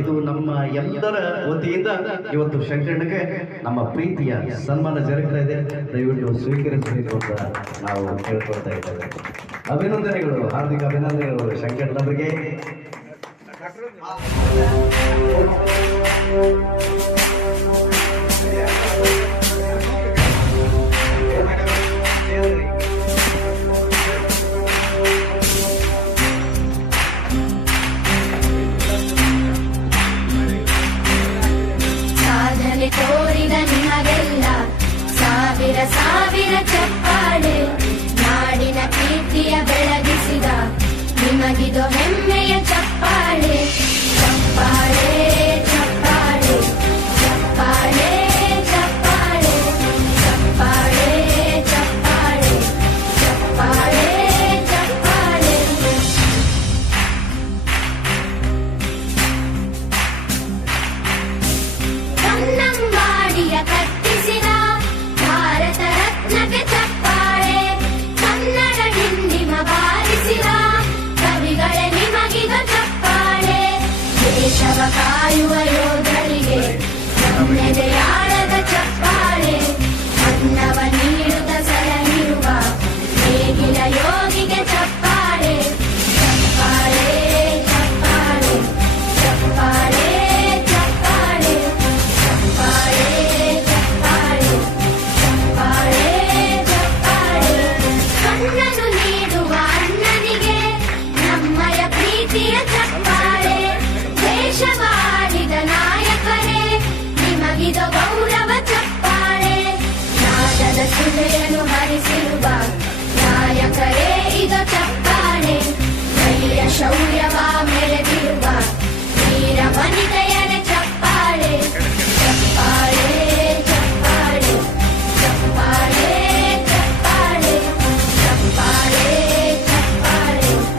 ಇದು ನಮ್ಮ ಎಲ್ಲರ ವತಿಯಿಂದ ಇವತ್ತು ಶಂಕರಣ್ಣಗೆ ನಮ್ಮ ಪ್ರೀತಿಯ ಸನ್ಮಾನ ಜರುಗ್ತಾ ಇದೆ. ದಯವಿಟ್ಟು ಸ್ವೀಕರಿಸಬೇಕು ಅಂತ ನಾವು ಕೇಳ್ಕೊಳ್ತಾ ಇದ್ದೇವೆ. ಅಭಿನಂದನೆಗಳು, ಹಾರ್ದಿಕ ಅಭಿನಂದನೆಗಳು ಶಂಕರಣ್ಣವರಿಗೆ. ಸಾಧನೆ ತೋರಿದ ನಿಮಗೆಲ್ಲ ಸಾವಿರ ಸಾವಿರ ಚಪ್ಪಾಳೆ, ನಾಡಿನ ಕೀರ್ತಿಯ ಬೆಳಗಿಸಿದ ನಿಮಗಿದು ಹೆಮ್ಮೆಯ ಚಪ್ಪಾಳೆ. ಚಪ್ಪಾಳೆ ಚಪ್ಪಾಳೆ ಚಪ್ಪಾಳೆ ಚಪ್ಪಾಳೆ ಚಪ್ಪಾಳೆ ಚಪ್ಪಾಳೆ ಚಪ್ಪಾಳೆ ಚಪ್ಪಾಳೆ. ಕನ್ನಂಬಾಡಿಯ ಕಟ್ಟಿಸಿದ ಭಾರತ ರತ್ನಕ್ಕೆ ಚಪ್ಪಾಳೆ, ಕನ್ನಡ ಡಿಂಡಿಮ ಬಾರಿಸಿದ ಕವಿಗಳೇ ನಿಮಗಿದು ಚಪ್ಪಾಳೆ. ದೇಶವ ಕಾಯುವ ಯೋಧರಿಗೆ ನಮ್ಮೆದೆಯಾಳದ ಚಪ್ಪಾಳೆ, ಅನ್ನವ ನೀಡುತ್ತ ಸಲಹಿರುವ ನೇಗಿಲ ಯೋಗಿಗೆ ಚಪ್ಪಾಳೆ. ಚಪ್ಪಾಳೆ ಚಪ್ಪಾಳೆ ಚಪ್ಪಾಳೆ ಚಪ್ಪಾಳೆ ಚಪ್ಪಾಳೆ ಚಪ್ಪಾಳೆ ಚಪ್ಪಾಳೆ ಚಪ್ಪಾಳೆ. ಕಣ್ಣನ್ನು ನೀಡುವ ಅಣ್ಣನಿಗೆ ನಮ್ಮಯ ಪ್ರೀತಿಯ ಚಪ್ಪಾಳೆ. ದೇಶವಾಳಿದ ನಾಯಕರೇ ನಿಮಗಿದು ಗೌರವ ಚಪ್ಪಾಳೆ. ನಾದದ ಸುಧೆಯನ್ನು ಹರಿಸಿರುವ ನಾಯಕರೇ ಇದು ಚಪ್ಪಾಳೆ. ಕೈಯ ಶೌರ್ಯವ ಮೆರೆದ